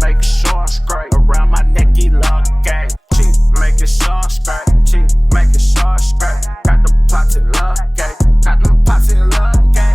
making sure I'm straight. Around my neck, he love gay. Cheap, making sure I'm straight. Cheap, making sure I'm straight. Got the pots in love gay. Got them pots in love gay.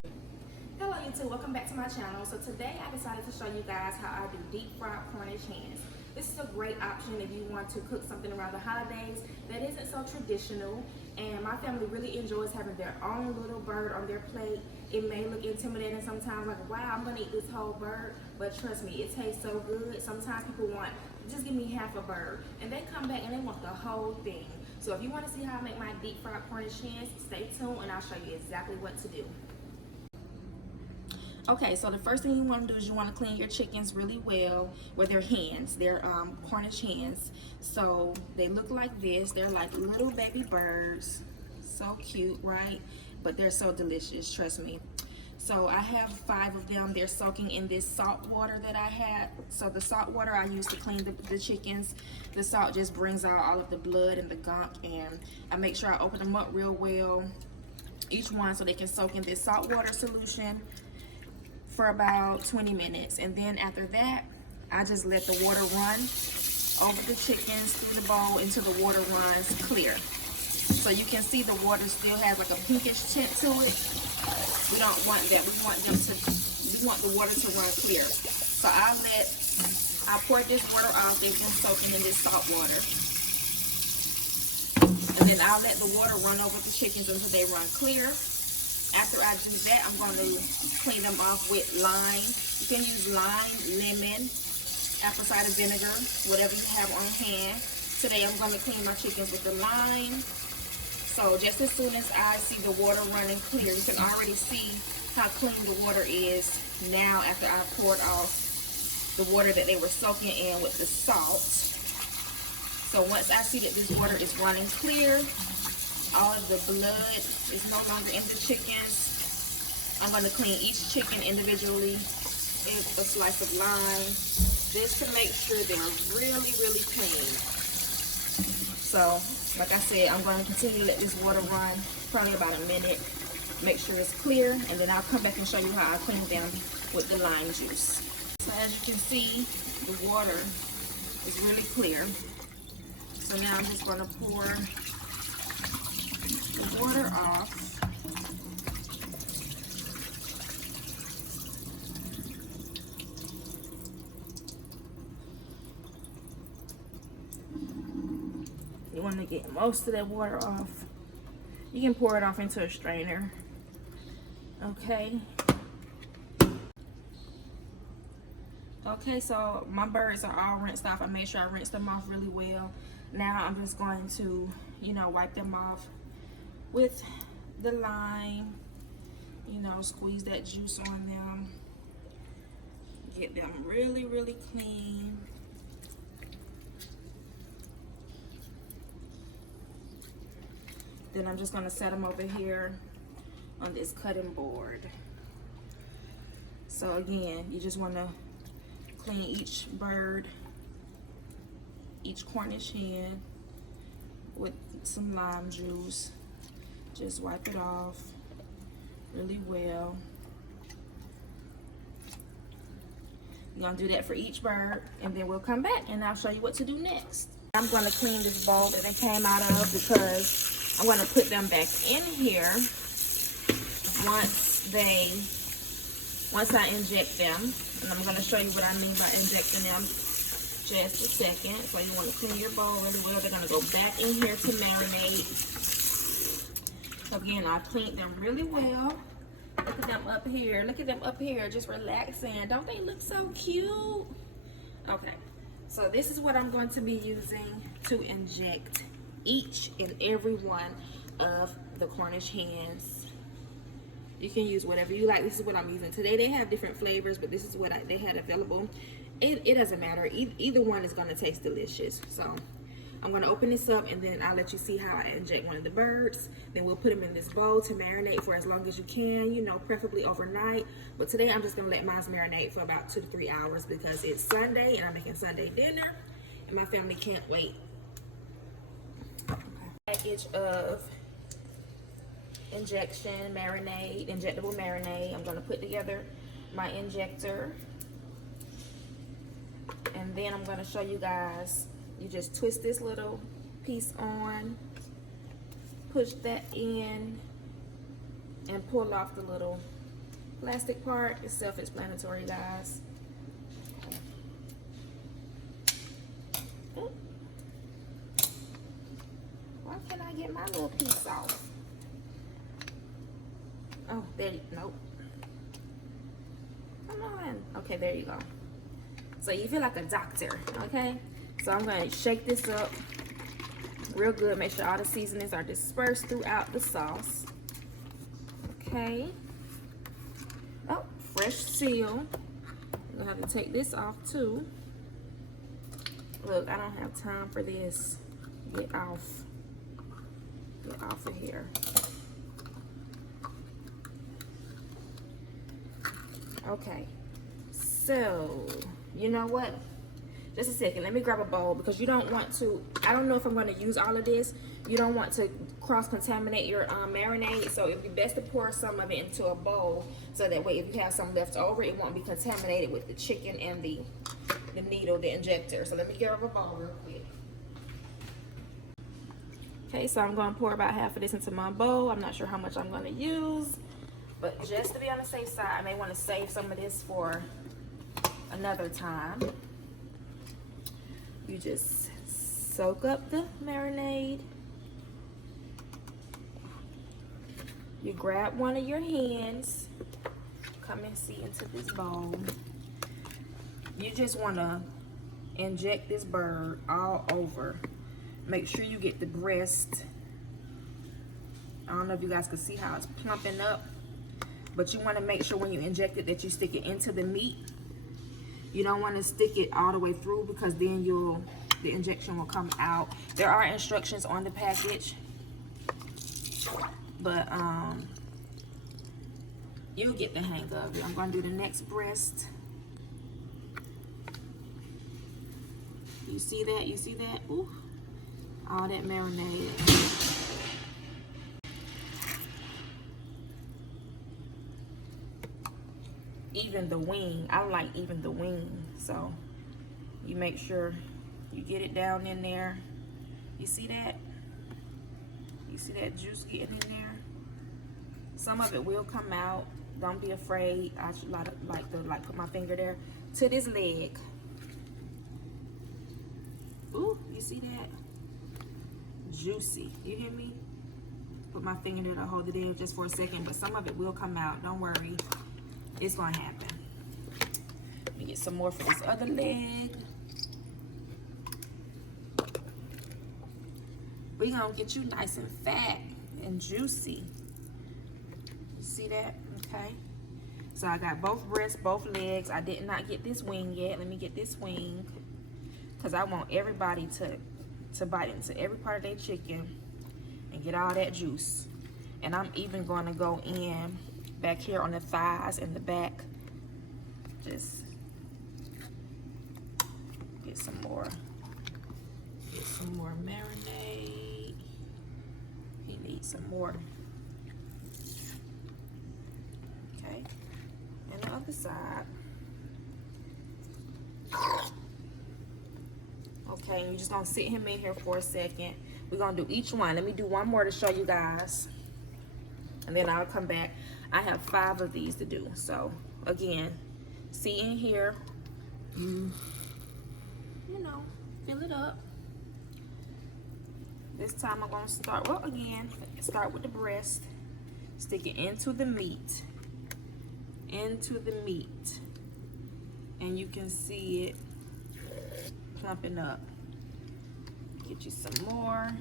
Hello YouTube, welcome back to my channel. So today I decided to show you guys how I do deep fried Cornish hens. This is a great option if you want to cook something around the holidays that isn't so traditional. And my family really enjoys having their own little bird on their plate. It may look intimidating sometimes, like, wow, I'm gonna eat this whole bird, but trust me, it tastes so good. Sometimes people want, just give me half a bird, and they come back and they want the whole thing. So if you want to see how I make my deep fried Cornish hens, stay tuned and I'll show you exactly what to do. Okay, so the first thing you want to do is you want to clean your chickens really well with their hens. They're Cornish hens. So they look like this. They're like little baby birds. So cute, right? But they're so delicious, trust me. So I have 5 of them. They're soaking in this salt water that I had. So the salt water I use to clean the chickens. The salt just brings out all of the blood and the gunk, and I make sure I open them up real well, each one, so they can soak in this salt water solution for about 20 minutes. And then after that, I just let the water run over the chickens through the bowl until the water runs clear. So you can see the water still has like a pinkish tint to it. We don't want that. We want the water to run clear. So I poured this water off. They've been soaking in this salt water. And then I'll let the water run over the chickens until they run clear. After I do that, I'm going to clean them off with lime. You can use lime, lemon, apple cider vinegar, whatever you have on hand. Today I'm going to clean my chickens with the lime. So just as soon as I see the water running clear, you can already see how clean the water is now after I poured off the water that they were soaking in with the salt. So once I see that this water is running clear, all of the blood is no longer in the chickens, I'm going to clean each chicken individually with a slice of lime, just to make sure they're really, really clean. So, like I said, I'm going to continue to let this water run probably about a minute, make sure it's clear, and then I'll come back and show you how I clean them with the lime juice. So as you can see, the water is really clear. So now I'm just going to pour the water off. You want to get most of that water off. You can pour it off into a strainer. Okay. Okay, so my birds are all rinsed off. I made sure I rinsed them off really well. Now I'm just going to, wipe them off with the lime, squeeze that juice on them, get them really, really clean. Then I'm just going to set them over here on this cutting board. So again, you just want to clean each bird, each Cornish hen with some lime juice. Just wipe it off really well. You're gonna do that for each bird, and then we'll come back and I'll show you what to do next. I'm gonna clean this bowl that they came out of because I'm gonna put them back in here once I inject them. And I'm gonna show you what I mean by injecting them just a second. So you want to clean your bowl really well. They're going to go back in here to marinate. So again, I cleaned them really well. Look at them up here. Look at them up here, just relaxing. Don't they look so cute? Okay, so this is what I'm going to be using to inject each and every one of the Cornish hens. You can use whatever you like. This is what I'm using today. They have different flavors, but this is what they had available. It doesn't matter. Either one is going to taste delicious. So I'm going to open this up, and then I'll let you see how I inject one of the birds. Then we'll put them in this bowl to marinate for as long as you can, preferably overnight. But today I'm just going to let mine marinate for about 2 to 3 hours because it's Sunday and I'm making Sunday dinner, and my family can't wait. Package of injectable marinade. I'm going to put together my injector, and And then I'm gonna show you guys, you just twist this little piece on, push that in, and pull off the little plastic part. It's self-explanatory, guys. Ooh. Why can't I get my little piece off? Oh, there you go. Nope. Come on. Okay, there you go. So you feel like a doctor, okay? So I'm gonna shake this up real good. Make sure all the seasonings are dispersed throughout the sauce. Okay. Oh, fresh seal. I'm gonna have to take this off too. Look, I don't have time for this. Get off. Get off of here. Okay. So, you know what? Just a second, let me grab a bowl because you don't want to, I don't know if I'm going to use all of this. You don't want to cross-contaminate your marinade, so it'd be best to pour some of it into a bowl so that way if you have some left over, it won't be contaminated with the chicken and the needle, the injector. So let me grab a bowl real quick. Okay, so I'm going to pour about half of this into my bowl. I'm not sure how much I'm going to use, but just to be on the safe side, I may want to save some of this for another time. You just soak up the marinade. You grab one of your hands, come and see into this bowl. You just want to inject this bird all over. Make sure you get the breast. I don't know if you guys can see how it's plumping up, but you want to make sure when you inject it that you stick it into the meat. You don't want to stick it all the way through because then the injection will come out. There are instructions on the package, but you'll get the hang of it. I'm going to do the next breast. You see that? You see that? Ooh, all that marinade. Even the wing, I like even the wing, so you make sure you get it down in there. You see that? You see that juice getting in there? Some of it will come out. Don't be afraid. I should like put my finger there to this leg. Ooh, you see that? Juicy. You hear me? Put my finger there to hold it in just for a second, but some of it will come out. Don't worry. It's gonna happen. Let me get some more for this other leg. We're gonna get you nice and fat and juicy. You see that? Okay. So I got both breasts, both legs. I did not get this wing yet. Let me get this wing because I want everybody to bite into every part of their chicken and get all that juice. And I'm even going to go in back here on the thighs and the back. Just get some more. Get some more marinade. You need some more. Okay. And the other side. Okay, you're just gonna sit him in here for a second. We're gonna do each one. Let me do one more to show you guys. And then I'll come back. I have 5 of these to do. So again, see in here, you know, fill it up. This time I'm gonna start, well again, start with the breast. Stick it into the meat. Into the meat. And you can see it plumping up. Get you some more.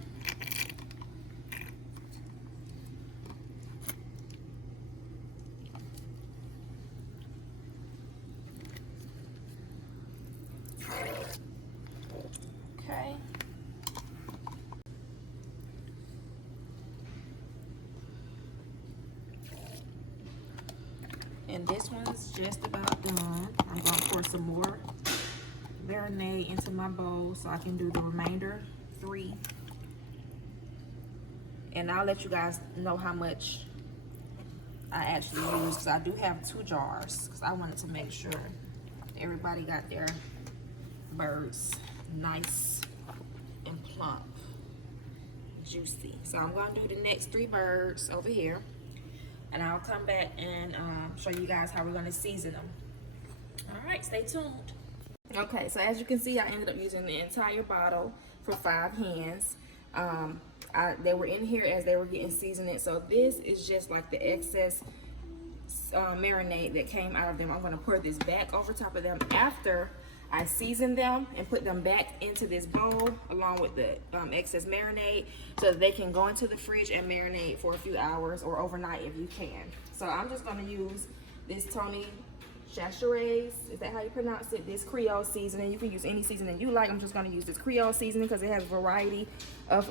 Okay. And this one's just about done. I'm gonna pour some more marinade into my bowl so I can do the remainder 3. And I'll let you guys know how much I actually use because I do have 2 jars because I wanted to make sure everybody got their birds nice and plump, juicy. So I'm gonna do the next 3 birds over here, and I'll come back and show you guys how we're gonna season them. All right, stay tuned. Okay, so as you can see, I ended up using the entire bottle for 5 hens. They were in here as they were getting seasoned. So this is just like the excess marinade that came out of them. I'm going to pour this back over top of them after I season them and put them back into this bowl along with the excess marinade, so that they can go into the fridge and marinate for a few hours or overnight if you can. So I'm just going to use this Tony Chachere's, is that how you pronounce it? This Creole seasoning. You can use any seasoning you like. I'm just going to use this Creole seasoning because it has a variety of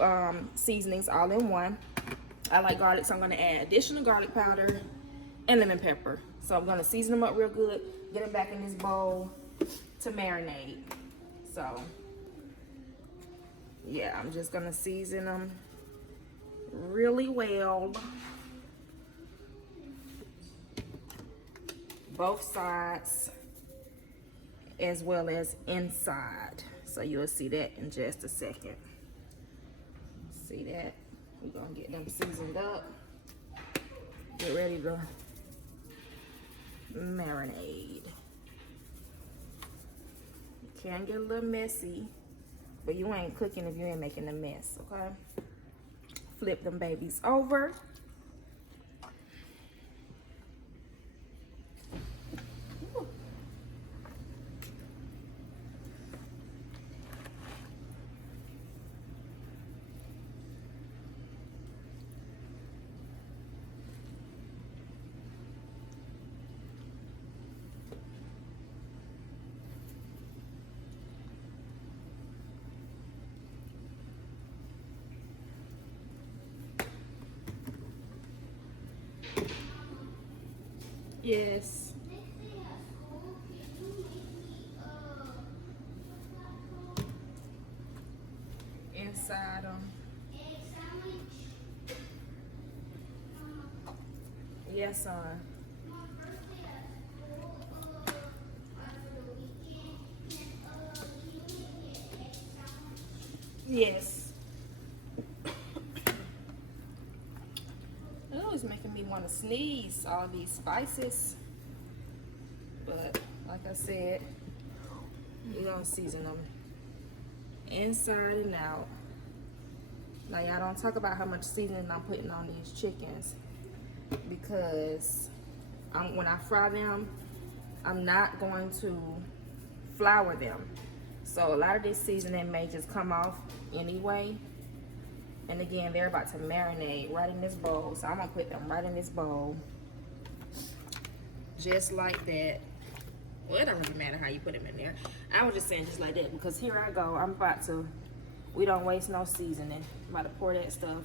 seasonings all in one. I like garlic, so I'm going to add additional garlic powder and lemon pepper. So I'm going to season them up real good, get them back in this bowl to marinate. So yeah, I'm just going to season them really well, both sides as well as inside. So you'll see that in just a second. See that? We're gonna get them seasoned up, get ready to marinade. It can get a little messy, but you ain't cooking if you ain't making a mess, okay? Flip them babies over. Yes. Inside them. Yes, son. Yes. Oh, it's making me want to sneeze, all these spices. But like I said, we're gonna season them inside and out. Now y'all don't talk about how much seasoning I'm putting on these chickens, because when I fry them, I'm not going to flour them. So a lot of this seasoning may just come off anyway. And again, they're about to marinate right in this bowl. So I'm gonna put them right in this bowl. Just like that. Well, it don't really matter how you put them in there. I was just saying just like that because here I go. I'm about to, we don't waste no seasoning. I'm about to pour that stuff,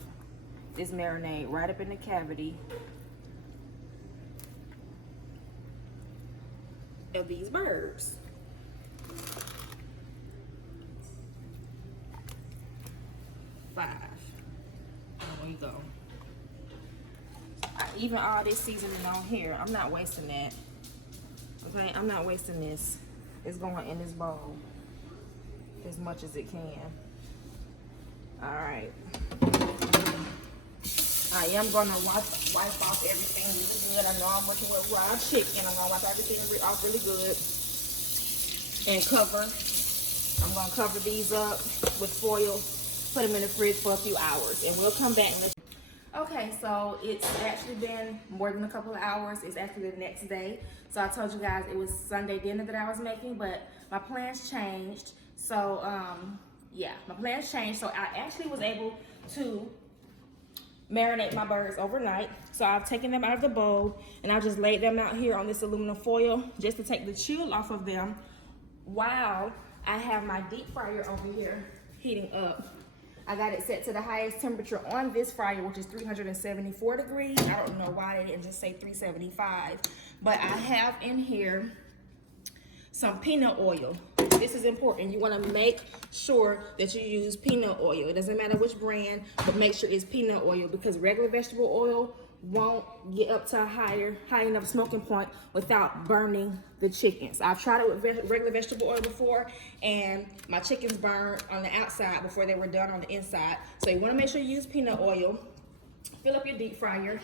this marinade, right up in the cavity of these birds. Five. There you go. Even all this seasoning on here, I'm not wasting that. Okay, I'm not wasting this. It's going in this bowl as much as it can. All right. I am gonna wipe off everything really good. I know I'm working with raw chicken. I'm gonna wipe everything off really good and cover. I'm gonna cover these up with foil. Put them in the fridge for a few hours, and we'll come back and let you. Okay, so it's actually been more than a couple of hours. It's actually the next day. So I told you guys it was Sunday dinner that I was making, but my plans changed. So yeah, my plans changed. So I actually was able to marinate my birds overnight. So I've taken them out of the bowl and I just laid them out here on this aluminum foil just to take the chill off of them while I have my deep fryer over here heating up. I got it set to the highest temperature on this fryer, which is 374 degrees. I don't know why they didn't just say 375, but I have in here some peanut oil. This is important. You want to make sure that you use peanut oil. It doesn't matter which brand, but make sure it's peanut oil, because regular vegetable oil won't get up to a high enough smoking point without burning the chickens. I've tried it with regular vegetable oil before, and my chickens burned on the outside before they were done on the inside. So you want to make sure you use peanut oil. Fill up your deep fryer.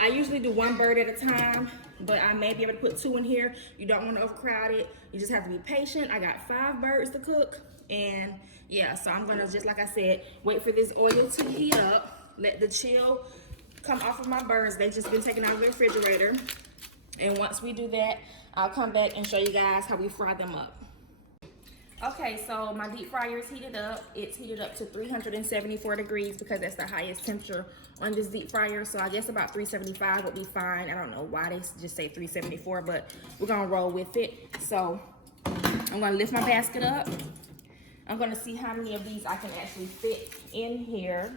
I usually do 1 bird at a time, but I may be able to put 2 in here. You don't want to overcrowd it. You just have to be patient. I got 5 birds to cook, and yeah, so I'm gonna, just like I said, wait for this oil to heat up, let the chill come off of my birds. They've just been taken out of the refrigerator, and once we do that, I'll come back and show you guys how we fry them up. Okay, so my deep fryer is heated up. It's heated up to 374 degrees because that's the highest temperature on this deep fryer. So I guess about 375 would be fine. I don't know why they just say 374, but we're gonna roll with it. So I'm gonna lift my basket up. I'm gonna see how many of these I can actually fit in here.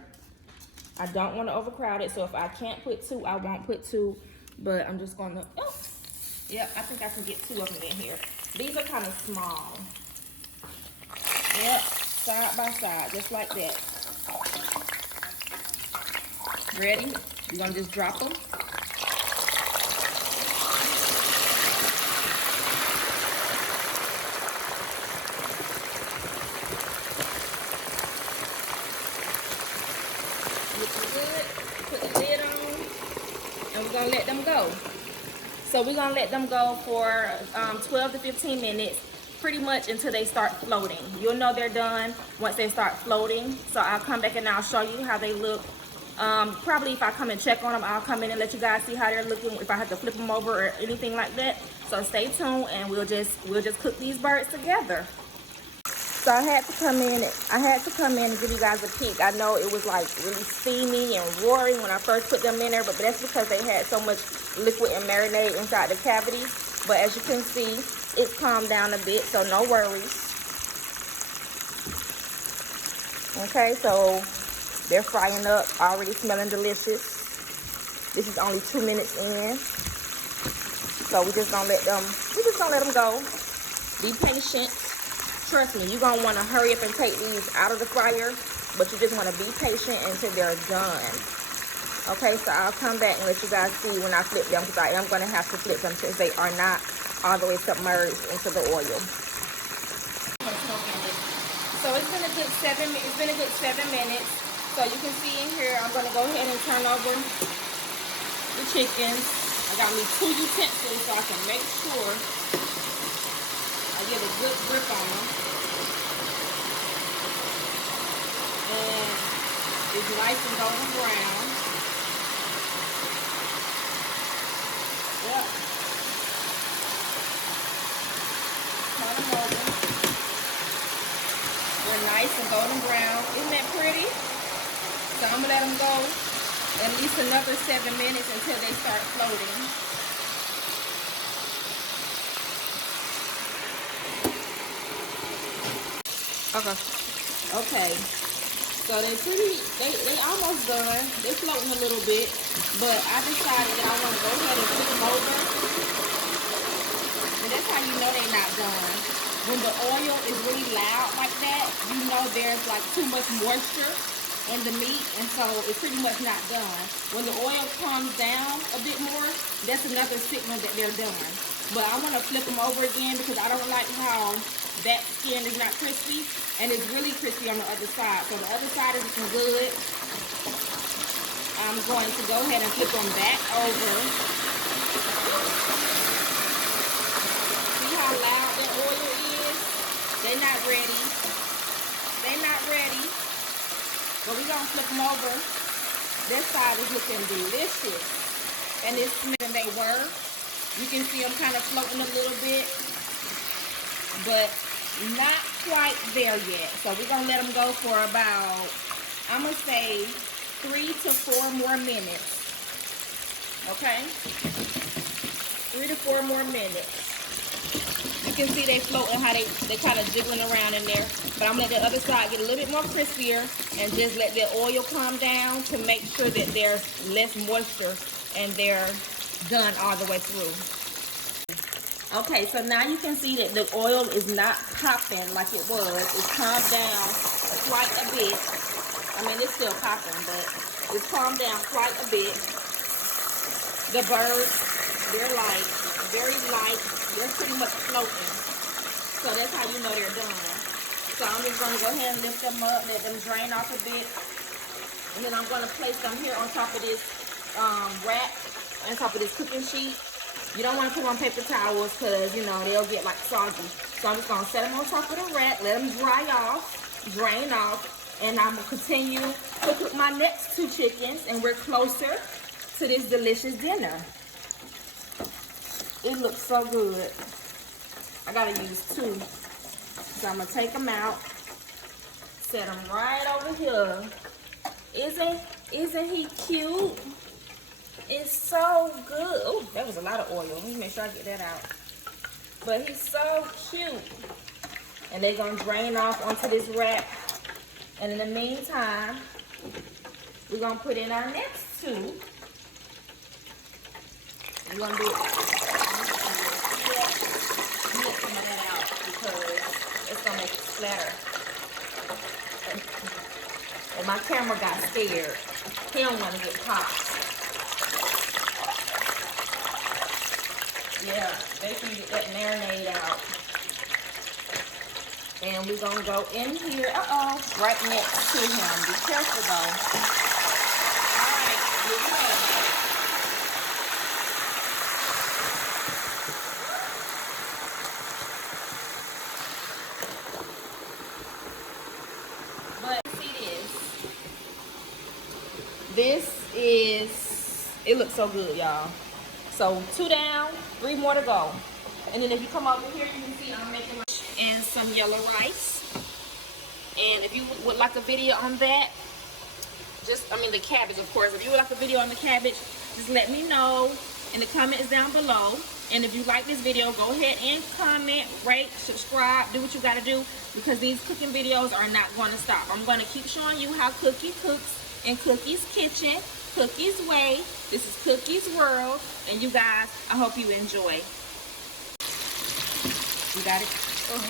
I don't wanna overcrowd it, so if I can't put 2, I won't put 2, but I'm just gonna, oh, yep, I think I can get 2 of them in here. These are kind of small. Yep, side by side, just like that. Ready? You're gonna just drop them. Looking good. Put the lid on, and we're gonna let them go. So we're gonna let them go for 12 to 15 minutes. Pretty much until they start floating. You'll know they're done once they start floating. So I'll come back and I'll show you how they look. Probably if I come and check on them, I'll come in and let you guys see how they're looking, if I have to flip them over or anything like that. So stay tuned, and we'll just cook these birds together. So I had to come in and give you guys a peek. I know it was like really steamy and roaring when I first put them in there, but that's because they had so much liquid and marinade inside the cavities. But as you can see, it's calmed down a bit, so no worries. Okay, so they're frying up, already smelling delicious. This is only 2 minutes in. So we're just gonna let them go. Be patient. Trust me, you're gonna wanna hurry up and take these out of the fryer, but you just wanna be patient until they're done. Okay, so I'll come back and let you guys see when I flip them, because I am gonna have to flip them since they are not all the way submerged into the oil. So it's been a good 7 minutes. So you can see in here, I'm gonna go ahead and turn over the chickens. I got me 2 utensils so I can make sure I get a good grip on them. And it's nice and golden brown. Yep. Turn them over. They're nice and golden brown. Isn't that pretty? So I'm gonna let them go at least another 7 minutes until they start floating. Okay. So they almost done. They're floating a little bit, but I decided that I want to go ahead and flip them over. And that's how you know they're not done. When the oil is really loud like that, you know there's like too much moisture in the meat, and so it's pretty much not done. When the oil comes down a bit more, that's another signal that they're done. But I want to flip them over again because I don't like how that skin is not crispy, and it's really crispy on the other side. So the other side is looking good. I'm going to go ahead and flip them back over. See how loud that oil is? They're not ready. They're not ready. But we're going to flip them over. This side is looking delicious. And it's smelling they were. You can see them kind of floating a little bit. But not quite there yet. So we're going to let them go for about, I'm going to say 3 to 4 more minutes. Okay? 3 to 4 more minutes. You can see they floating, how they kind of jiggling around in there. But I'm going to let the other side get a little bit more crispier and just let the oil calm down to make sure that there's less moisture and they're done all the way through. Okay, so now you can see that the oil is not popping like it was. It's calmed down quite a bit. I mean, it's still popping, but it's calmed down quite a bit. The birds, they're like very light. They're pretty much floating. So that's how you know they're done. So I'm just gonna go ahead and lift them up, let them drain off a bit. And then I'm gonna place them here on top of this rack, on top of this cooking sheet. You don't want to put them on paper towels because, you know, they'll get like soggy. So I'm just going to set them on top of the rack, let them dry off, drain off, and I'm going to continue to cook my next 2 chickens, and we're closer to this delicious dinner. It looks so good. I got to use 2. So I'm going to take them out, set them right over here. Isn't he cute? It's so good. Oh, that was a lot of oil. Let me make sure I get that out. But he's so cute. And they're going to drain off onto this rack. And in the meantime, we're going to put in our next 2. We're going to do it. Get some of that out because it's going to make it splatter. And my camera got scared. He don't want to get popped. Yeah, make sure you get that marinade out. And we're going to go in here. Right next to him. Be careful though. Alright, here we go. But see this. It looks so good, y'all. So 2 down, 3 more to go. And then if you come over here, you can see I'm making and some yellow rice. And if you would like a video on that, the cabbage, of course. If you would like a video on the cabbage, just let me know in the comments down below. And if you like this video, go ahead and comment, rate, subscribe, do what you gotta do, because these cooking videos are not going to stop. I'm going to keep showing you how Cookie cooks in Cookie's kitchen, Cookie's way. This is Cookie's world, and you guys, I hope you enjoy. You got it?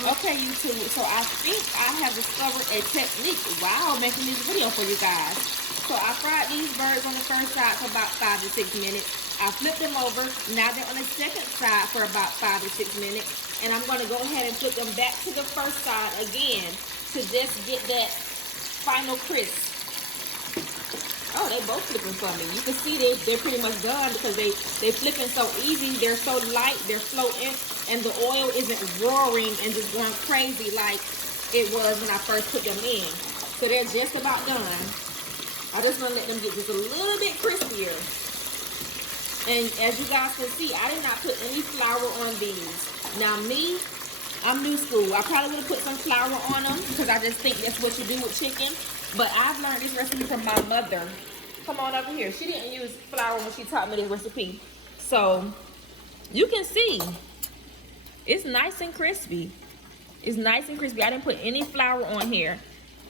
Okay, YouTube. So I think I have discovered a technique while making this video for you guys. So I fried these birds on the first side for about 5 to 6 minutes. I flipped them over. Now they're on the second side for about 5 to 6 minutes. And I'm going to go ahead and flip them back to the first side again to just get that final crisp. Oh, they both flipping for me. You can see they're pretty much done because they flipping so easy. They're so light. They're floating. And the oil isn't roaring and just going crazy like it was when I first put them in. So they're just about done. I just want to let them get just a little bit crispier. And as you guys can see, I did not put any flour on these. Now me, I'm new school. I probably would have put some flour on them because I just think that's what you do with chicken. But I've learned this recipe from my mother. Come on over here. She didn't use flour when she taught me this recipe. So you can see it's nice and crispy. It's nice and crispy. I didn't put any flour on here.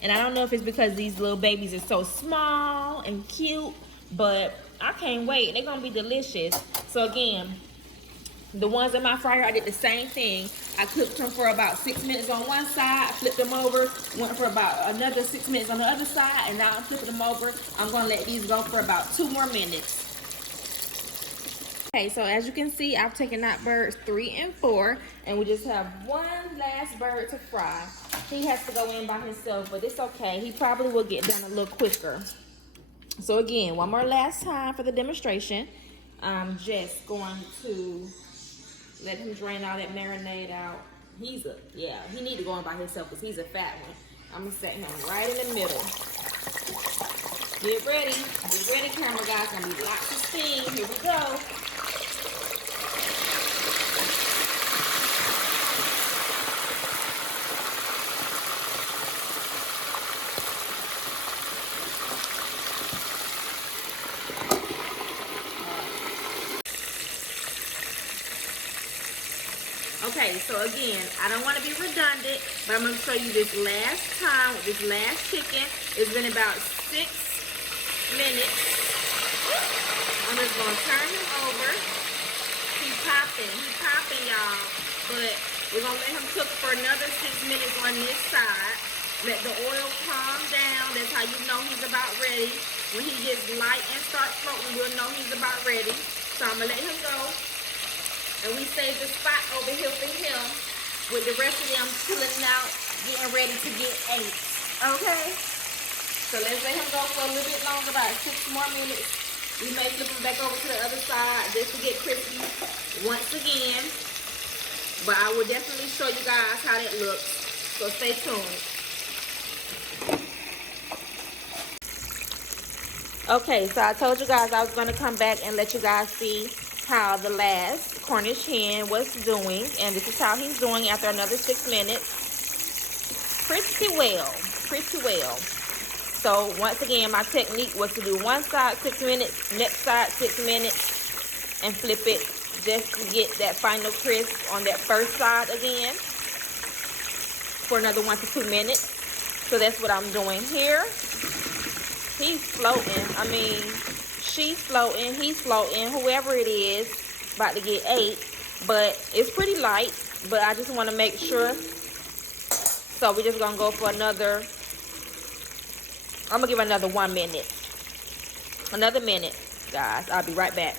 And I don't know if it's because these little babies are so small and cute, but I can't wait. They're going to be delicious. So again, the ones in my fryer, I did the same thing. I cooked them for about 6 minutes on one side. I flipped them over. Went for about another 6 minutes on the other side. And now I'm flipping them over. I'm going to let these go for about 2 more minutes. Okay, so as you can see, I've taken out birds 3 and 4. And we just have one last bird to fry. He has to go in by himself, but it's okay. He probably will get done a little quicker. So again, one more last time for the demonstration. I'm just going to let him drain all that marinade out. He need to go in by himself because he's a fat one. I'm gonna set him right in the middle. Get ready, camera guys. Gonna be lots of steam. Here we go. Okay, so again, I don't want to be redundant, but I'm going to show you this last time with this last chicken. It's been about 6 minutes. I'm just going to turn him over. He's popping, y'all. But we're going to let him cook for another 6 minutes on this side. Let the oil calm down. That's how you know he's about ready. When he gets light and starts floating, we'll know he's about ready. So I'm gonna let him go. And we save the spot over here for him with the rest of them pulling out, getting ready to get ate. Okay? So let's let him go for a little bit longer, about 6 more minutes. We may flip him back over to the other side just to get crispy once again. But I will definitely show you guys how that looks. So stay tuned. Okay, so I told you guys I was going to come back and let you guys see how the last Cornish hen was doing. And this is how he's doing after another 6 minutes. Pretty well. Pretty well. So once again, my technique was to do one side 6 minutes, next side 6 minutes, and flip it just to get that final crisp on that first side again for another 1 to 2 minutes. So that's what I'm doing here. He's floating. I mean, she's floating. He's floating. Whoever it is, about to get ate. But it's pretty light. But I just want to make sure. So we're just going to go for another. I'm going to give it another 1 minute. Another minute, guys. I'll be right back.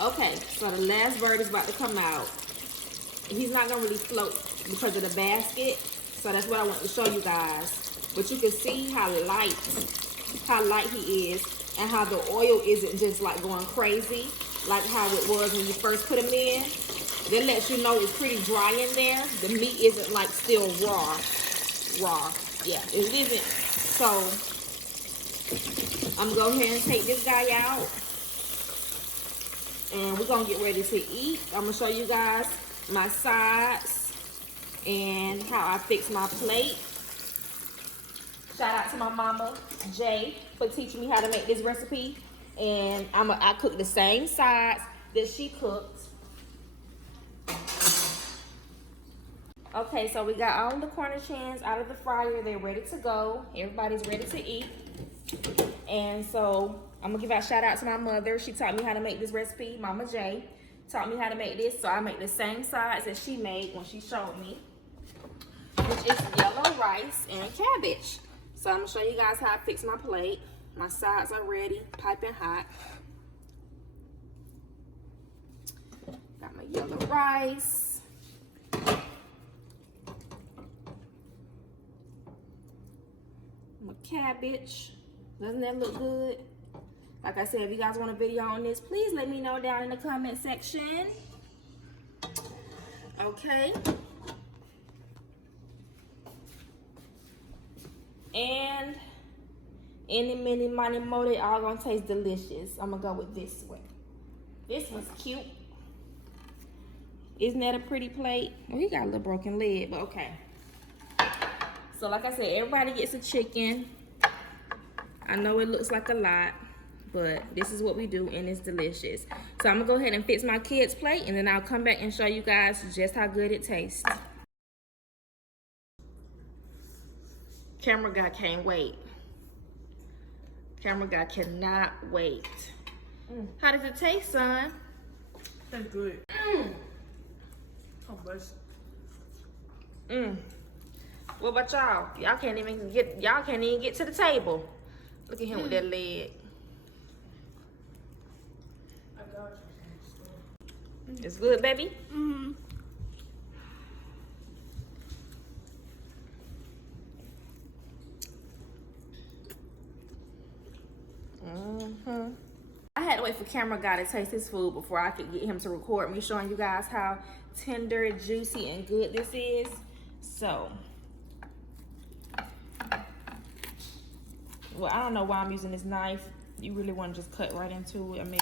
Okay, so the last bird is about to come out. He's not going to really float because of the basket. So that's what I want to show you guys. But you can see how light he is, and how the oil isn't just like going crazy like how it was when you first put him in. That lets you know it's pretty dry in there. The meat isn't like still raw. Yeah, it isn't. So I'm gonna go ahead and take this guy out, and we're gonna get ready to eat. I'm gonna show you guys my sides and how I fix my plate. Shout out to my mama, Jay, for teaching me how to make this recipe. And I cook the same sides that she cooked. Okay, so we got all the Cornish hens out of the fryer. They're ready to go. Everybody's ready to eat. And so I'm gonna give out shout out to my mother. She taught me how to make this recipe. Mama Jay taught me how to make this. So I make the same sides that she made when she showed me, which is yellow rice and cabbage. So I'm gonna show you guys how I fix my plate. My sides are ready, piping hot. Got my yellow rice. My cabbage. Doesn't that look good? Like I said, if you guys want a video on this, please let me know down in the comment section. Okay. And any, mini, money, mo, they all gonna taste delicious. I'm gonna go with this one. This one's cute. Isn't that a pretty plate? Oh, he got a little broken leg, but okay. So like I said, everybody gets a chicken. I know it looks like a lot, but this is what we do, and it's delicious. So I'm gonna go ahead and fix my kids' plate, and then I'll come back and show you guys just how good it tastes. Camera guy can't wait. Camera guy cannot wait. How does it taste, son? That's good. Oh, bless. What about y'all? Y'all can't even get to the table. Look at him with that leg. I got you. It's good, baby? Mm-hmm. I had to wait for camera guy to taste his food before I could get him to record me showing you guys how tender, juicy, and good this is. So, well, I don't know why I'm using this knife. You really want to just cut right into it. I mean,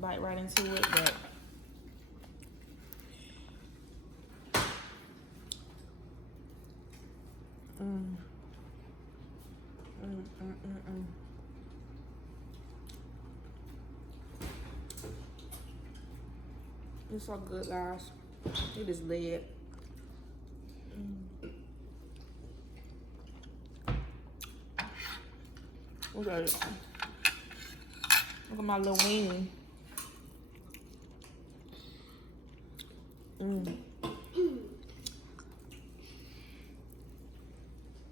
bite right into it, but it's so good, guys. It is lit. Look at it. Look at my little weenie.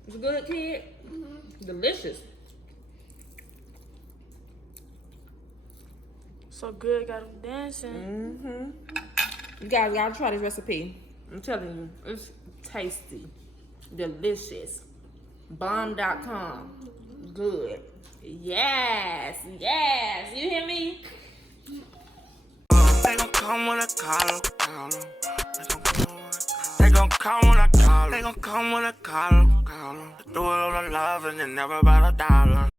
It's good, kid? Delicious. So good, got them dancing. You guys gotta try this recipe. I'm telling you, it's tasty, delicious. Bomb.com. Good. Yes, yes. You hear me? They gon' come when I call 'em. They gon' come when I call 'em. They gon' come when I call 'em. Do it on the love and then never about $1.